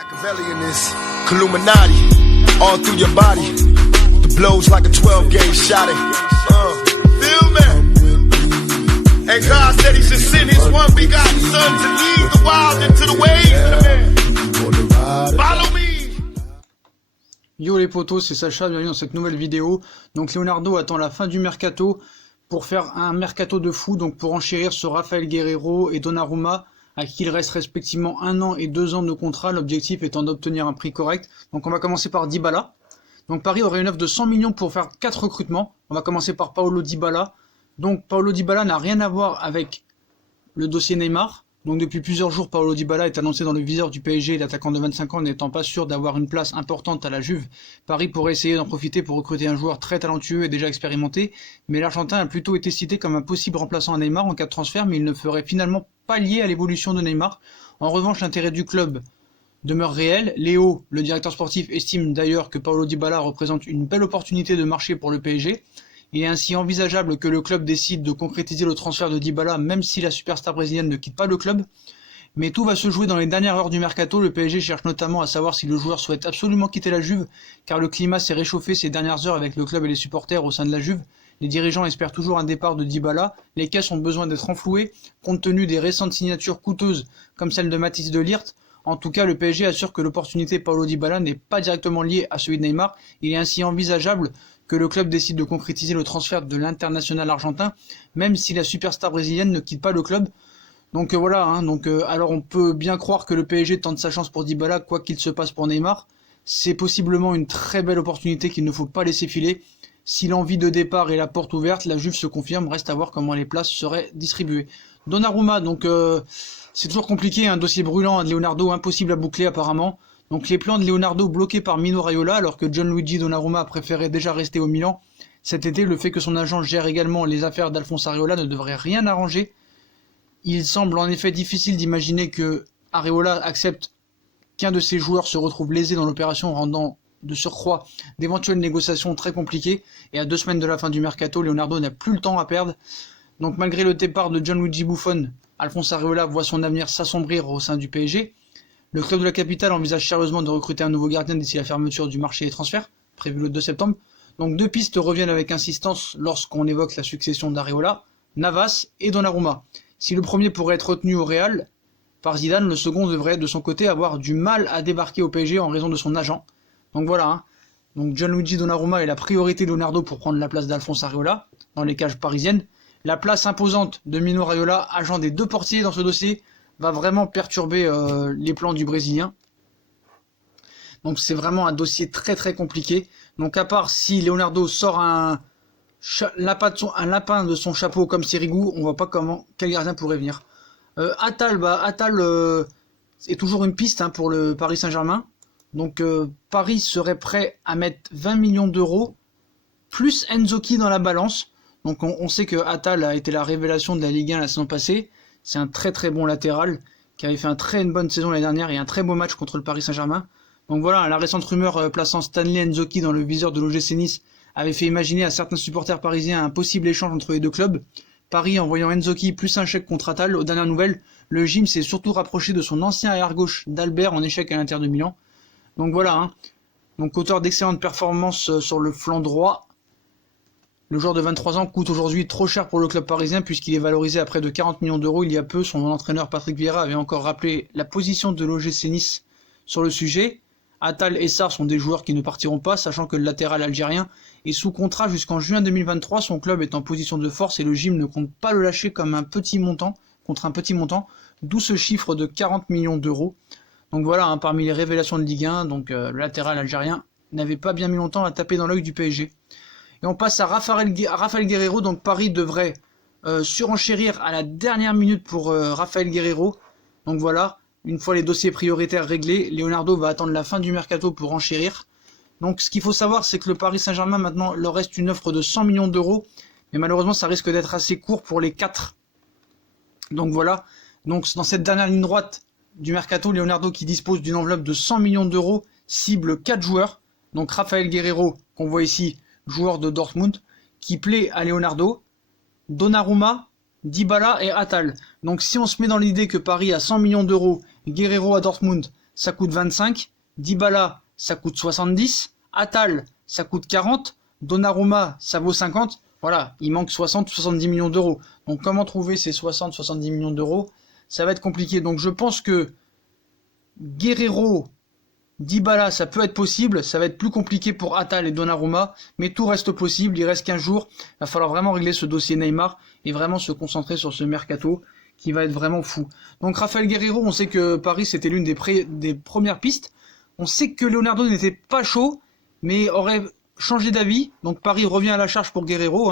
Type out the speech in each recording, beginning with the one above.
Machiavellianist, Illuminati, all through your body. The blows like a 12-gauge shot. Feel me? And God said He should send His one begotten Son to lead the wild into the ways. Follow me. Yo les potos, c'est Sacha, bienvenue dans cette nouvelle vidéo. Donc Leonardo attend la fin du mercato pour faire un mercato de fou, donc pour enchérir sur Raphaël Guerreiro et Donnarumma, à qui il reste respectivement 1 an et 2 ans de contrat, l'objectif étant d'obtenir un prix correct. Donc on va commencer par Dybala. Donc Paris aurait une offre de 100 millions pour faire 4 recrutements. On va commencer par Paulo Dybala. Donc Paulo Dybala n'a rien à voir avec le dossier Neymar. Donc depuis plusieurs jours, Paulo Dybala est annoncé dans le viseur du PSG, l'attaquant de 25 ans n'étant pas sûr d'avoir une place importante à la Juve. Paris pourrait essayer d'en profiter pour recruter un joueur très talentueux et déjà expérimenté, mais l'Argentin a plutôt été cité comme un possible remplaçant à Neymar en cas de transfert, mais il ne ferait finalement pas lié à l'évolution de Neymar. En revanche, l'intérêt du club demeure réel. Léo, le directeur sportif, estime d'ailleurs que Paulo Dybala représente une belle opportunité de marché pour le PSG. Il est ainsi envisageable que le club décide de concrétiser le transfert de Dybala, même si la superstar brésilienne ne quitte pas le club. Mais tout va se jouer dans les dernières heures du mercato. Le PSG cherche notamment à savoir si le joueur souhaite absolument quitter la Juve, car le climat s'est réchauffé ces dernières heures avec le club et les supporters au sein de la Juve. Les dirigeants espèrent toujours un départ de Dybala. Les caisses ont besoin d'être renflouées, compte tenu des récentes signatures coûteuses, comme celle de Mathys de Ligt. En tout cas, le PSG assure que l'opportunité Paulo Dybala n'est pas directement liée à celui de Neymar. Il est ainsi envisageable que le club décide de concrétiser le transfert de l'international argentin, même si la superstar brésilienne ne quitte pas le club. Donc voilà, alors on peut bien croire que le PSG tente sa chance pour Dybala, quoi qu'il se passe pour Neymar. C'est possiblement une très belle opportunité qu'il ne faut pas laisser filer. Si l'envie de départ est la porte ouverte, la Juve se confirme, reste à voir comment les places seraient distribuées. Donnarumma, c'est toujours compliqué, un dossier brûlant de Leonardo, impossible à boucler apparemment. Donc les plans de Leonardo bloqués par Mino Raiola, alors que Gianluigi Donnarumma a préféré déjà rester au Milan. Cet été, le fait que son agent gère également les affaires d'Alphonse Areola ne devrait rien arranger. Il semble en effet difficile d'imaginer que Areola accepte qu'un de ses joueurs se retrouve lésé dans l'opération, rendant de surcroît d'éventuelles négociations très compliquées. Et à 2 semaines de la fin du mercato, Leonardo n'a plus le temps à perdre. Donc malgré le départ de Gianluigi Buffon, Alphonse Areola voit son avenir s'assombrir au sein du PSG. Le club de la capitale envisage sérieusement de recruter un nouveau gardien d'ici la fermeture du marché des transferts, prévu le 2 septembre. Donc 2 pistes reviennent avec insistance lorsqu'on évoque la succession d'Areola, Navas et Donnarumma. Si le premier pourrait être retenu au Real par Zidane, le second devrait de son côté avoir du mal à débarquer au PSG en raison de son agent. Donc voilà, Donc Gianluigi Donnarumma est la priorité de Leonardo pour prendre la place d'Alphonse Areola dans les cages parisiennes. La place imposante de Mino Raiola, agent des 2 portiers dans ce dossier, va vraiment perturber les plans du Brésilien. Donc c'est vraiment un dossier très très compliqué. Donc à part si Leonardo sort un lapin de son chapeau comme Sirigu, on voit pas quel gardien pourrait venir. Attal est toujours une piste pour le Paris Saint-Germain. Donc Paris serait prêt à mettre 20 millions d'euros plus Nzonzi dans la balance. Donc on sait que Attal a été la révélation de la Ligue 1 la saison passée. C'est un très très bon latéral qui avait fait une bonne saison l'année dernière et un très beau match contre le Paris Saint-Germain. Donc voilà, la récente rumeur plaçant Stanley Nzonzi dans le viseur de l'OGC Nice avait fait imaginer à certains supporters parisiens un possible échange entre les 2 clubs. Paris envoyant Nzonzi plus un chèque contre Attal. Aux dernières nouvelles, le gym s'est surtout rapproché de son ancien arrière-gauche d'Albert en échec à l'Inter de Milan. Donc voilà, Donc auteur d'excellentes performances sur le flanc droit, le joueur de 23 ans coûte aujourd'hui trop cher pour le club parisien puisqu'il est valorisé à près de 40 millions d'euros. Il y a peu, son entraîneur Patrick Vieira avait encore rappelé la position de l'OGC Nice sur le sujet. Attal et Sarr sont des joueurs qui ne partiront pas, sachant que le latéral algérien est sous contrat jusqu'en juin 2023. Son club est en position de force et le gym ne compte pas le lâcher contre un petit montant, d'où ce chiffre de 40 millions d'euros. Donc voilà, parmi les révélations de Ligue 1, le latéral algérien n'avait pas bien mis longtemps à taper dans l'œil du PSG. Et on passe à Raphaël Guerreiro. Donc Paris devrait surenchérir à la dernière minute pour Raphaël Guerreiro. Donc voilà, une fois les dossiers prioritaires réglés, Leonardo va attendre la fin du mercato pour enchérir. Donc ce qu'il faut savoir, c'est que le Paris Saint-Germain maintenant leur reste une offre de 100 millions d'euros. Mais malheureusement, ça risque d'être assez court pour les 4. Donc voilà, dans cette dernière ligne droite du mercato, Leonardo qui dispose d'une enveloppe de 100 millions d'euros cible 4 joueurs. Donc Raphaël Guerreiro, qu'on voit ici, joueur de Dortmund, qui plaît à Leonardo, Donnarumma, Dybala et Attal. Donc si on se met dans l'idée que Paris a 100 millions d'euros, Guerreiro à Dortmund, ça coûte 25. Dybala, ça coûte 70. Atal, ça coûte 40. Donnarumma, ça vaut 50. Voilà, il manque 60-70 millions d'euros. Donc comment trouver ces 60-70 millions d'euros? Ça va être compliqué. Donc je pense que Guerreiro, Dybala, ça peut être possible. Ça va être plus compliqué pour Atal et Donnarumma. Mais tout reste possible. Il reste 15 jours. Il va falloir vraiment régler ce dossier Neymar et vraiment se concentrer sur ce mercato qui va être vraiment fou. Donc Raphaël Guerreiro, on sait que Paris c'était l'une des premières pistes. On sait que Leonardo n'était pas chaud, mais aurait changé d'avis. Donc Paris revient à la charge pour Guerreiro,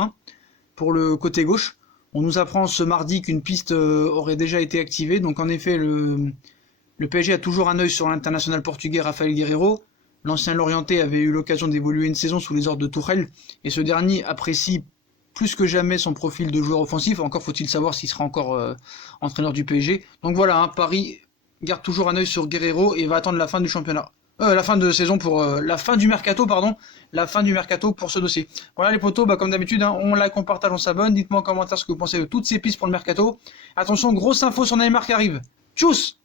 pour le côté gauche. On nous apprend ce mardi qu'une piste aurait déjà été activée. Donc en effet, le PSG a toujours un œil sur l'international portugais Raphaël Guerreiro. L'ancien Lorientais avait eu l'occasion d'évoluer une saison sous les ordres de Tuchel. Et ce dernier apprécie plus que jamais son profil de joueur offensif. Encore faut-il savoir s'il sera encore entraîneur du PSG. Donc voilà, Paris garde toujours un œil sur Guerreiro et va attendre la fin du championnat. La fin de saison pour la fin du mercato, pardon. La fin du mercato pour ce dossier. Voilà les potos, comme d'habitude, on like, on partage, on s'abonne. Dites-moi en commentaire ce que vous pensez de toutes ces pistes pour le mercato. Attention, grosse info sur Neymar qui arrive. Tchuss!